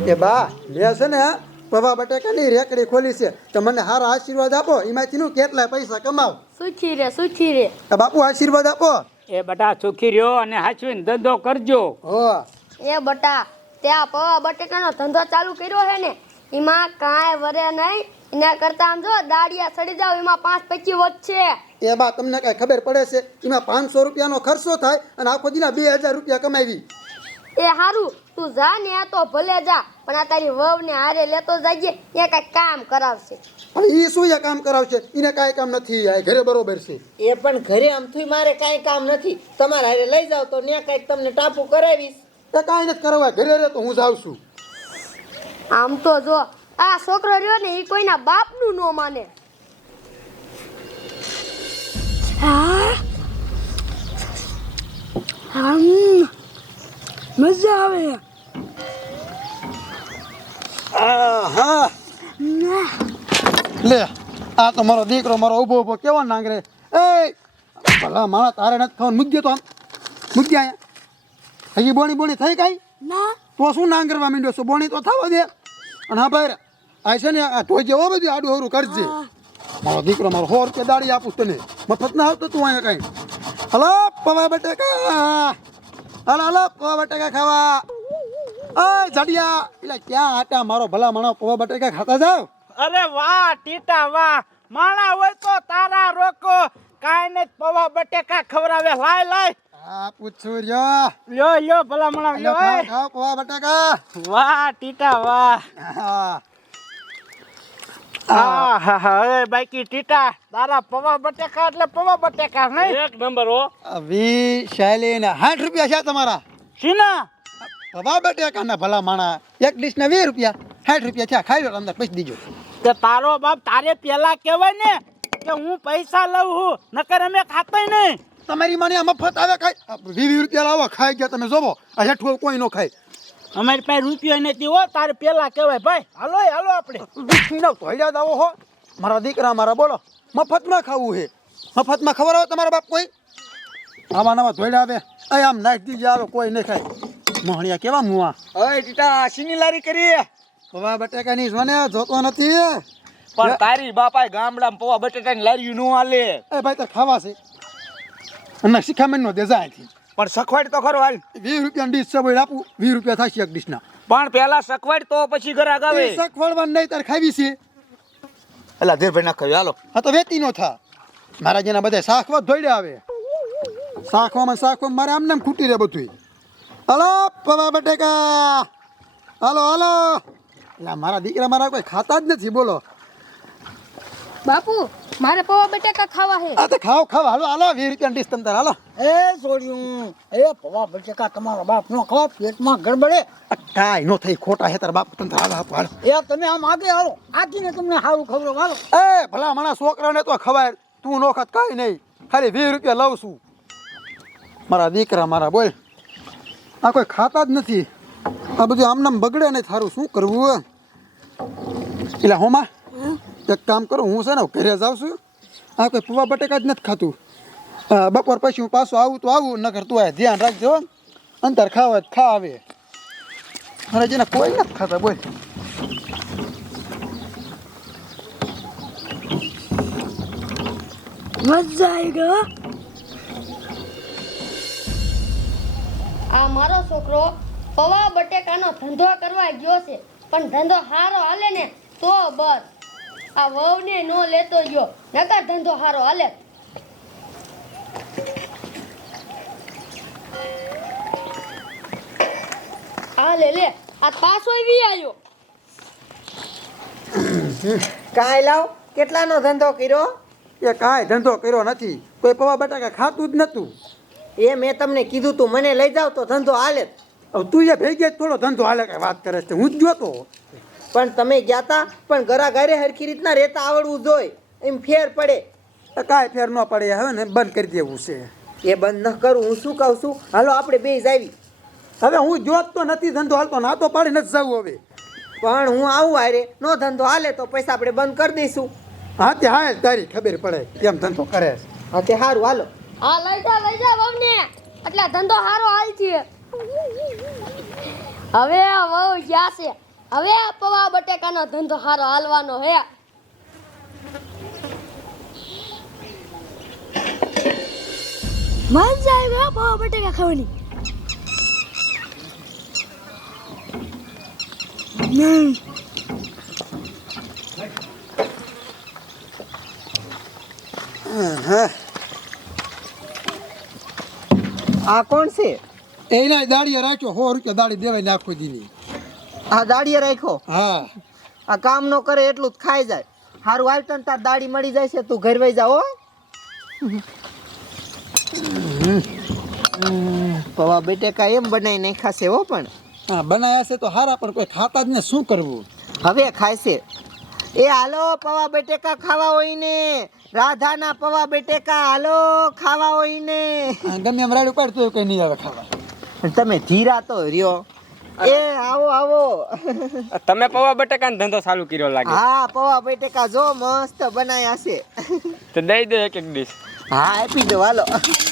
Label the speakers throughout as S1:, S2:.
S1: એ બા મેં છે ને પવા બટેકાની રેકડી ખોલી છે તો મને સારા આશીર્વાદ આપો એમાંથી નું કેટલા પૈસા કમાવ.
S2: સુખી રે
S1: બાપુ આશીર્વાદ આપો.
S3: એ બટા સુખી રહ્યો અને હાચવીને ધંધો કરજો.
S1: હો
S2: એ બટા ત્યાં પવા બટેકાનો ધંધો ચાલુ કર્યો હે ને એમાં કાંઈ વરે નહીં. એના કરતા આમ જો દાડિયા સડી જાવ એમાં 5 પૈકી વધશે.
S1: એ બા તમને કઈ ખબર પડે છે એમાં 500 રૂપિયાનો ખર્ચો થાય અને આખો દીના 2000 રૂપિયા કમાવી.
S2: એ હારું તું જા ને આ તો ભલે જા પણ આ તારી વહુ ને હારે લેતો જાજે એ કઈ કામ કરાવશે.
S1: પણ એ શું કામ કરાવશે? એને કાંઈ કામ નથી. આ ઘરે બરોબર છે.
S4: એ પણ ઘરે આમથી મારે કાંઈ કામ નથી. તમારે હારે લઈ જાવ તો ત્યાં કાંઈક તમને ટાપુ કરાવીશ.
S1: એ કાંઈ નથી કરાવવા. ઘરે રહે તો હું જાઉં છું.
S2: આમ તો જો આ છોકરો રહ્યો ને એ કોઈના બાપનું ન માને.
S5: મજા આવે.
S1: હા લે આ તો મારો દીકરો મારો ઊભો ઊભો કેવો નાંગરે. એ ભલા મારા તારે નથી ખાવાનું. મૂકજે તો આમ મૂકજે અહીંયા. હજી બોણી થઈ કાંઈ
S5: ના
S1: તો શું નાંગરવા માંડ્યો છો? બોણી તો થવા દે. અને હા ભાઈ આ છે ને આ ધોઈ જેવો બધું આડું હરું કરજે. મારો દીકરો મારો 100 રૂપિયા દાડી આપું તને. મફત ના આવતો તું અહીંયા કાંઈ. હલો પવા બટેકા. હલો પવા બટેકા ખાવા. અય જાડિયા એટલે ક્યાં આટા મારો ભલા માણો પવા બટેકા ખાતા જાવ.
S3: અરે વાહ ટીટા વાહ, માણા હોય તો તારા રોકો. કાઈ ને પવા બટેકા ખવરાવે. લાય
S1: હા પૂછું રહ્યો.
S3: લ્યો ભલા મણા લ્યો.
S1: ખાઓ પવા બટેકા.
S3: વાહ ટીટા વાહ. હા બાકી ટીટા તારા પવા બટેકા એટલે પવા બટેકા નહીં. એક નંબર હો.
S1: 20 શાયલી ને 60 રૂપિયા છે તમારા.
S3: સીના
S1: પવા બટેકા ના ભલા માણા એક ડીશ ના 20 રૂપિયા. 60 રૂપિયા થયા. ખાઈ લો અંદર પૈસા દીજો.
S3: તે તારો બાપ તારે પેલા કહેવાય ને કે હું પૈસા લઉં છું, નકર અમે ખાતાય નહીં.
S1: તમારી મને મફત આવે ખાઈ 20 રૂપિયા લાવો ખાઈ ગયા તમે જોવો. આ હેઠું કોઈ નો ખાય.
S3: અમારી પાસે રૂપિયો નથી હો. તારે પેલા કહેવાય ભાઈ. હાલો આપણે
S1: ધોઈડા દાવો હો. મારા દીકરા મારા બોલો મફતમાં ખાવું છે. મફતમાં ખબર આવે તમારા બાપ કોઈ? આવા નવા ધોઈડા આવે આમ નાખી દીજે. હાલો કોઈ નહીં ખાય. મોહણિયા કેવા મુવા.
S3: ઓય ટીટા શીની લારી કરી.
S1: પવા બટેકાની મને જોતો નથી.
S3: પણ તારી બાપાએ ગામડામાં પવા બટેટાની લારી નો હાલે.
S1: એ ભાઈ તાર ખાવા છે અને શિખામણ નો દેજા અહીંથી.
S3: પણ સખવાડ તો ખરો હાલ.
S1: 20 રૂપિયા ડીશ છે ભાઈ આપું. 20 રૂપિયા થશે એક ડીશ ના.
S3: પણ પેલા સખવાડ તો પછી ગ્રાહક આવે.
S1: સખવાડવા નહીં તાર ખાવી છે.
S3: એલા ધીરભાઈ ના ખાવી હાલો.
S1: હા તો વેતી નો થા. મારા જેના બધા શાખવા ધોઈડ્યા આવે. શાખવામાં મારે આમને ખૂટી રહે બધું. હલો પવા બટેકા. હાલો એટલે મારા દીકરા મારા કોઈ ખાતા જ નથી. બોલો
S2: બાપુ મારે પવા બટેકા ખાવા હે.
S1: આ તો ખાવ હાલો 20 રૂપિયા ડીશ તમ તાર. હાલો
S4: એ છોડ્યું એ પવા બટેકા તમારો બાપ નો ખાવ પેટમાં ગડબડે.
S1: કાંઈ નો થઈ ખોટા હે તાર બાપ તમ તાર. હાલો
S4: એ તમે આમ આગે હાલો આકીને તમને સારું ખબર હાલો.
S1: એ ભલા મારા છોકરાને તો ખવાય. તું નો ખાત કાંઈ નહીં. ખાલી 20 રૂપિયા લઉં છું. મારા દીકરા મારા બોલ આ કોઈ ખાતા જ નથી. આ બધું આમનામ બગડે નહીં. થારું શું કરવું? એટલે હોમાં એક કામ કરું હું છે ને ઘરે જાઉં છું. આ કોઈ પવા બટેકા જ નથી ખાતું. બપોર પછી હું પાછું આવું તો આવું નકર તું આ ધ્યાન રાખજો. અંતર ખાવા જ ખા આવે. મારે જેને કોઈ નથી ખાતા બોલ.
S5: મજા આવી ગયો.
S2: આ મારો છોકરો પવા બટેકાનો ધંધો કરવા ગયો છે પણ ધંધો હારો હાલે ને તો બસ. આ વહુને નો લેતો ગયો નકર ધંધો હારો હાલે. આ લે આ પાછો આવી આવ્યો.
S4: કાંઈ લાવ કેટલાનો ધંધો કર્યો?
S1: એ કાંઈ ધંધો કર્યો નથી. કોઈ પવા બટાકા ખાતું જ નતું.
S4: એ મેં તમને કીધું તું મને લઈ જાવ તો ધંધો હાલે.
S1: હવે તું એ ભેગી જ થોડો ધંધો હાલે કઈ વાત કરે છે. હું જ જોતો.
S4: પણ તમે ગયા તા પણ ઘરા ઘરે હરખી રીતના રહેતા આવડવું જોઈએ. એમ ફેર પડે.
S1: કાંઈ ફેર ન પડે. હવે ને બંધ કરી દેવું છે.
S4: એ બંધ ન કરું. હું શું કહું છું હાલો આપણે બે જાવી.
S1: હવે હું જોત તો નથી ધંધો હાલતો. ના તો પાડી નથી જવું હવે.
S4: પણ હું આવું હારે નો ધંધો હાલે તો પૈસા આપણે બંધ કરી દઈશું.
S1: હા તે હા તારી ખબર પડે કેમ ધંધો કરે છે.
S4: હા તે સારું હાલો.
S2: હા લઈ જા વહુને એટલે ધંધો હારો હાલ છે. હવે આ વહુ ગયા છે હવે આ પૌવા બટેકાનો ધંધો સારો હાલવાનો હે.
S5: મજા આવી ગયો પૌવા બટેકા ખાવાની.
S4: આ કોણ છે?
S1: એના દાડીએ રાખ્યો 100 રૂપિયા દાડી દેવાય નાખો દીની.
S4: આ દાડીએ રાખ્યો?
S1: હા
S4: આ કામ નો કરે એટલું જ ખાઈ જાય. હારું હાલ તને તાર દાડી મળી જાય છે, તું ઘર વઈ જા હો. પૌવા બટેકા એમ બનાવી નાખ્યા છે હો. પણ
S1: હા બનાયા છે તો હારા, પણ કોઈ ખાતા જ ને શું કરવું.
S4: હવે ખાય છે. એ હાલો પૌવા બટેકા ખાવા હોય ને, રાધાના પૌવા બટેકા હાલો ખાવા હોય ને.
S1: આ ગમે એમ રાડ ઉપાડતો કઈ નહીં આવે ખાવા.
S4: તમે ધીરા તો રહ્યો. એ આવો આવો.
S6: તમે પૌવા બટાકાનો ધંધો ચાલુ કર્યો લાગે.
S4: હા પૌવા બટેકા જો મસ્ત બનાયા છે.
S6: તો દઈ દે એક એક ડીશ.
S4: હા આપી દો હાલો.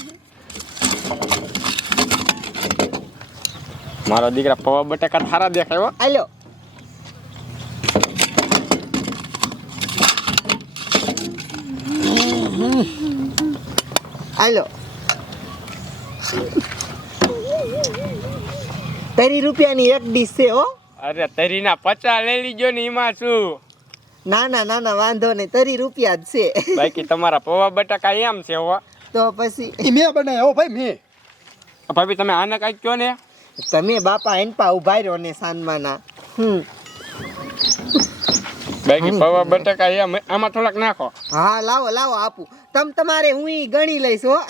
S6: મારો દીકરા પૌવા બટાકા સારા દેખાય હો.
S4: હાલો. હાલો. 30 રૂપિયાની એક ડીશ છે હો.
S6: અરે તરીના 50 લઈ લીજો ને એમાં શું.
S4: ના ના ના ના વાંધો નહીં, 30 રૂપિયા જ છે.
S6: બાકી તમારા પૌવા બટાકા એમ છે હો.
S4: તો પછી
S1: એ મેં બનાવ્યા હો ભાઈ, મેં.
S6: ભાભી તમે આને કાંઈક કહો ને.
S4: તમે બાપા એનપા ઉભા રહ્યો ને સાનમાના.
S6: બાકી પૌવા બટાકા એમ આમાં થોડાક નાખો.
S4: હા લાવો લાવો આપું. તમારે હું ઈ ગણી લઈશ હો.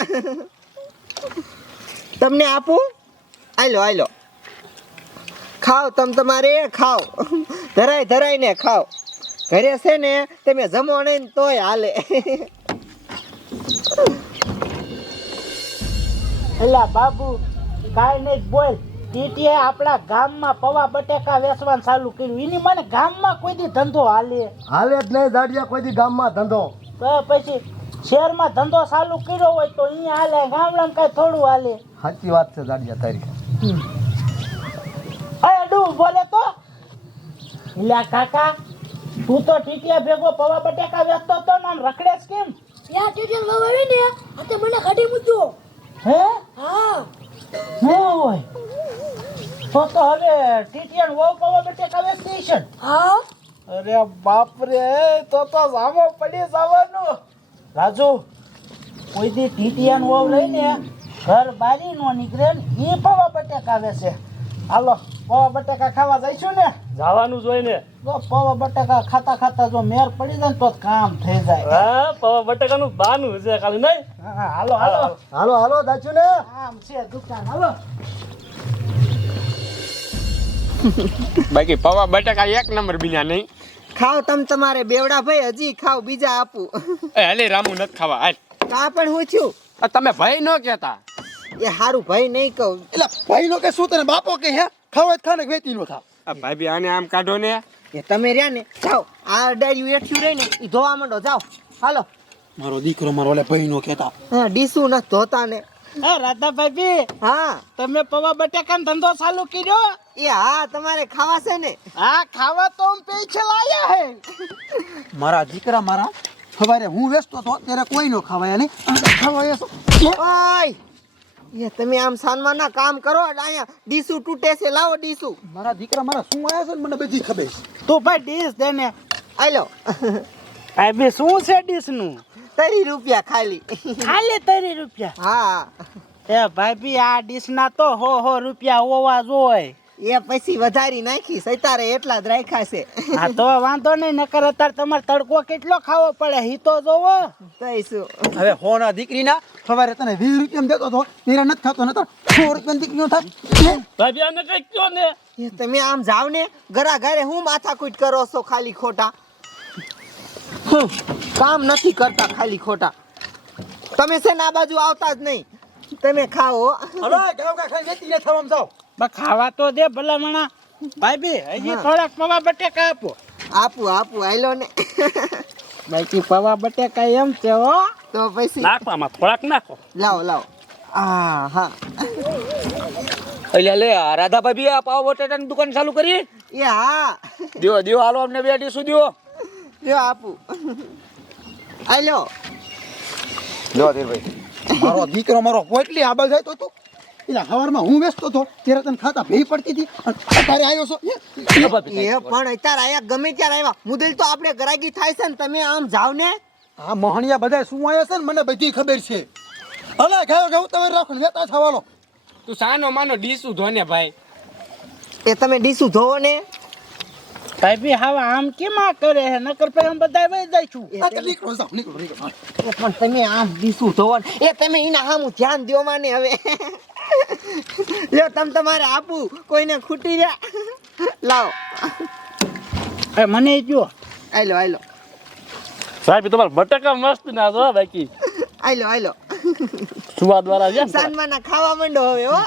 S4: તમને આપું? આલો આલો ખાઓ, તમારે ખાઓ. ધરાય ધરાય ને ખાઓ. ઘરે છે ને તમે જમો નહીં તોય હાલે.
S3: એલા બાબુ કાંઈ નહીં બોલ. ટીટીએ આપણા ગામમાં પૌવા બટેકા વેચવાનું ચાલુ કર્યું. એની મને ગામમાં કોઈ દી ધંધો હાલે
S7: જ નહીં દાડિયા કોઈ દી ગામમાં ધંધો.
S3: તો પછી શહેરમાં ધંધો ચાલુ કર્યો હોય તો અહીંયા હાલે, ગામડામાં કાંઈ થોડું હાલે.
S7: સાચી વાત છે દાડિયા તારી.
S3: અરે ડૂ બોલે તો એલા કાકા, તું તો ટીટીયા ભેગો પૌવા બટેકા વેચતો તો ને આમ રખડેસ કેમ?
S5: યા ટીચર બાબા આવી ને આ તે મને કાઢી મૂકજો.
S3: હે
S5: હા
S3: ન હોય તો હવે ટીટીયા વહુ પૌવા બટેકા વેચતી છે ને?
S5: હા
S3: અરે બાપ રે, તો સામો પડી જવાનું. રાજુ કોઈ દી ટીટીયાન વહુ લઈને ઘર બારી નો નીકળે ને એ પૌવા બટેકા વેચે. હાલો પૌવા બટેકા ખાવા જઈશું ને?
S7: જવાનું જોઈ ને.
S3: જો પૌવા બટેકા ખાતા ખાતા જો મેર પડી જાય ને તો જ કામ થઈ જાય.
S7: હા પૌવા બટાકાનું બાનું છે ખાલી નહીં.
S3: હા, હાલો હાલો
S7: હાલો હાલો દાચુ ને.
S3: આમ છે દુકાન. હાલો
S6: બાકી પૌવા બટાકા એક નંબર બીજા નહીં.
S4: ખાઓ તમારે બેવડા ભાઈ, હજી ખાઓ, બીજા આપું.
S6: એ હાલે રામુ નથી ખાવા હાલ.
S4: કા પણ હું છું
S6: તમે ભાઈ ન કહેતા.
S4: એ હારું ભાઈ નહીં કહું.
S1: એટલે ભાઈ નો કે શું તને બાપો કે હે? ખાવા જ ખાને વેચી નો થાવ.
S6: આ ભાભી આને આમ કાઢો ને.
S4: એ તમે રહ્યા ને જાઓ, આ ડાળિયું એઠ્યું રહી ને એ ધોવા માંડો. જાઓ હાલો.
S1: મારો દીકરો મારો ઓલે ભાઈ નો કહેતા.
S4: હા ડીસું નથી ધોતા ને.
S3: હે રાધાભાઈ,
S4: હા
S3: તમે પૌવા બટેકાનો ધંધો ચાલુ કર્યો?
S4: એ હા તમારે ખાવા છે ને?
S3: હા ખાવા તો હું પૈસે લાયા હે.
S1: મારા દીકરા મારા સવારે હું વેચતો તો ત્યારે કોઈ નો ખાવાય નહીં. ખાવાય શું?
S4: ઓય એ તમે આમ સાનમાં ના કામ કરો. અહીંયા ડીસું તૂટે છે, લાવો ડીસું.
S1: મારા દીકરા મારા શું આયા છે ને મને બધી ખબર છે.
S3: તું ભાઈ ડીશ દે ને.
S4: આલો.
S3: આ બી શું છે ડીશ નું?
S4: 30 રૂપિયા ખાલી.
S3: ખાલી 30 રૂપિયા?
S4: હા
S3: એ ભાઈ આ ડીશ ના તો 100 રૂપિયા હોવા જોઈએ.
S4: એ પછી વધારી નાખી સૈતારે એટલા જ રાખ્યા છે.
S3: હા તો વાંધો નહીં, નકર અત્યારે તમારે તડકો કેટલો ખાવો પડે ઈ તો જોવો.
S4: કહીશું.
S1: હવે હોના દીકરીના સવારે તને 20 રૂપિયા દેતો તો તેરા નથી ખાતો, નતર 100 રૂપિયા દીકરીનો થાત.
S7: ભાભી આને કઈ કયો ને.
S4: એ તમે આમ જાવ ને ઘરા ઘરે હું માથાકૂટ કરો છો ખાલી ખોટા. કામ નથી કરતા ખાલી ખોટા. તમે છે ને આ બાજુ આવતા જ નહીં. તમે ખાઓ.
S1: હવે ગાવ કા ખાઈ વેચીને થવામાં જાવ.
S3: બા ખાવા તો દે ભલામણા. ભાઈ હજી થોડાક પૌવા બટેકા આપો.
S4: આપું આયલો ને.
S3: બાકી પૌવા બટેકા એમ છે હો.
S4: તો પછી
S7: નાખવામાં થોડાક નાખો.
S4: લાવો. હા
S6: એટલે લે રાધા ભાભી આ પાવ બટાટાની દુકાન ચાલુ કરી.
S4: એ હા
S3: દિયો દિયો હાલો અમને બે ડીશું દિયો.
S4: જો આપું આલ્યો
S1: લો ધીરભાઈ મારો દીકરો મારો પોટલી આબા જાય તો તું એના હવારમાં હું વેચતો હતો ત્યારે તને ખાતા ભેઈ પડતી હતી અને અત્યારે આવ્યો છો
S4: એ પણ અત્યારે આયા ગમે ત્યારે આવ્યા મુદલ તો આપણે ગરાગી થાય છે ને તમે આમ જાવ ને
S1: આ મોહણિયા બધા શું આવ્યા છે ને મને બધી ખબર છે અલા ગાયો ગાવ તમે રાખો ને વેતા થવાનો
S6: તું સાનો માનો ડીશું ધોને ભાઈ.
S4: એ તમે ડીશું ધોવો ને
S3: ભાઈ હવે આમ કેમ આ કરે હે નકર પછી આમ બધા વહી જઈશું.
S1: આ તો નીકળો જાઓ નીકળો નીકળો
S4: એ પણ તમે આમ ડીશું ધોવો ને એ તમે એના સામું ધ્યાન દ્યો માને હવે લ્યો તમે તમારે આપું કોઈને ખૂટી જા લાવો
S3: એ મને જો
S4: આયલો આયલો
S7: સાહેબ તમારા બટાકા મસ્ત ના જો બાકી
S4: આયલો આયલો
S7: સુવાદ વાળા છે ને
S4: સાનમાના ખાવા માંડો હવે હો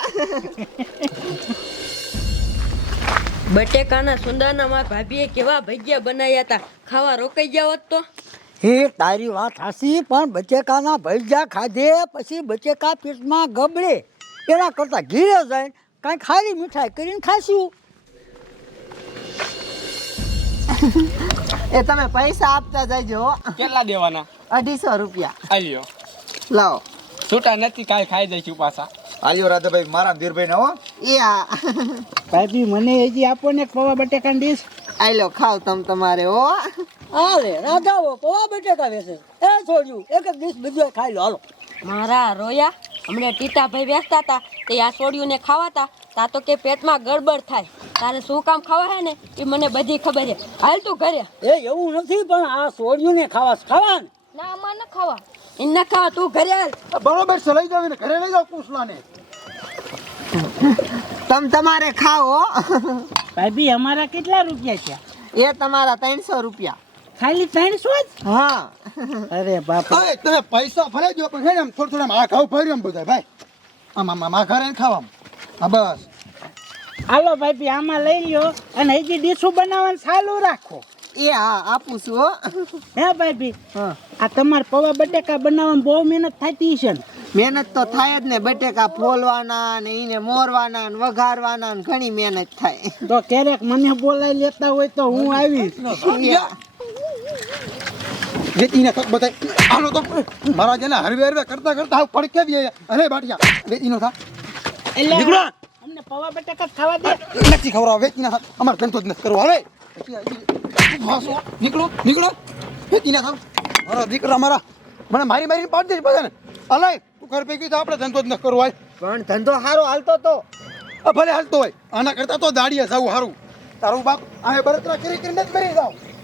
S2: બટેકાના સુંદરના મારા ભાભીએ કેવા ભજીયા બનાવ્યા હતા ખાવા રોકાઈ ગયા હોત તો
S8: હે તારી વાત હાસી પણ બચેકાના ભજીયા ખાધે પછી બચેકા પેટમાં ગબડે એના કરતાં ઘીરે જાય કાંઈક ખારી મીઠાઈ કરીને ખાશું.
S4: એ તમે પૈસા આપતા જજો હો.
S6: કેટલા દેવાના?
S4: 250 રૂપિયા
S6: આલ્યો
S4: લાવો
S6: છૂટા નથી, કાલ ખાઈ જઈશું પાછા.
S9: આલ્યો રાધાભાઈ મારા ધીરભાઈ ને હો.
S4: એ હા
S3: ભાઈ મને હજી આપો ને એક પૌવા બટેકાની ડીશ.
S4: આયલો ખાવ તમે તમારે હો
S8: અરે રાધાઓ પૌવા બટેકા વેચે એ છોડ્યું એક જ ડીશ બધું ખાઈ લો હાલો.
S2: મારા રોયા હમણાં ટીટાભાઈ બેસતા હતા તે આ છોડ્યુંને ખાવાતા તા તો કે પેટમાં ગડબડ થાય તારે શું કામ ખાવા હે ને એ મને બધી ખબર છે. હાલ તું ઘરે.
S8: એ એવું નથી પણ આ છોડ્યું ને ખાવા ને
S2: ના આમાં ન ખાવા એ ન ખાવા તું ઘરે હાલ.
S1: બરોબર છે લઈ જાવ ને ઘરે લઈ જાવ પૂછલાને
S4: તમે તમારે ખાઓ
S3: ભાઈ અમારા કેટલા રૂપિયા છે?
S4: એ તમારા 300 રૂપિયા
S3: ખાલી 300 જ?
S4: હા
S3: અરે બાપ
S1: અરે તમે પૈસા ભરાઈ દો પણ છે ને આમ થોડું થોડું આમ આ ઘાવ ભર્યું બધા ભાઈ આમ આમ આ ઘરે ખાવામાં હા બસ
S3: હાલો ભાઈ આમાં લઈ લ્યો અને હજી ડીશું બનાવવાનું ચાલુ રાખો.
S4: એ હા આપું છું હો
S3: હે ભાઈ આ તમારે પૌવા બટેકા બનાવવામાં બહુ મહેનત થતી છે ને?
S4: મહેનત તો થાય જ ને બટેકા ફોલવાના ને એને મોરવાના ને વઘારવાના ને ઘણી મહેનત થાય
S3: તો ક્યારેક મને બોલાવી લેતા હોય તો હું આવીશ.
S1: વેચીને તક બતાય હાલો તો મારા જેને હરવે હરવે કરતા કરતા હાવ પડકે બી અરે બાટિયા વેચીનો થા
S3: એટલે
S1: નીકળો
S3: અમને પૌવા બટેકા ખાવા દે.
S1: નથી ખવડાવ વેચીને થા અમારે ધંધો જ નથી કરવો હવે નીકળો નીકળો વેચીને થાવ મારા દીકરા મારા મને મારી મારીને પાડી દે બધાને અલાય તું ઘર ભેગી તો આપણે ધંધો જ નથી કરવો હોય
S4: પણ ધંધો સારો હાલતો તો
S1: ભલે હાલતો હોય આના કરતા તો દાડીએ જવું સારું તારું બાપ આ બળતરા કરી કરીને જ મરી જાવ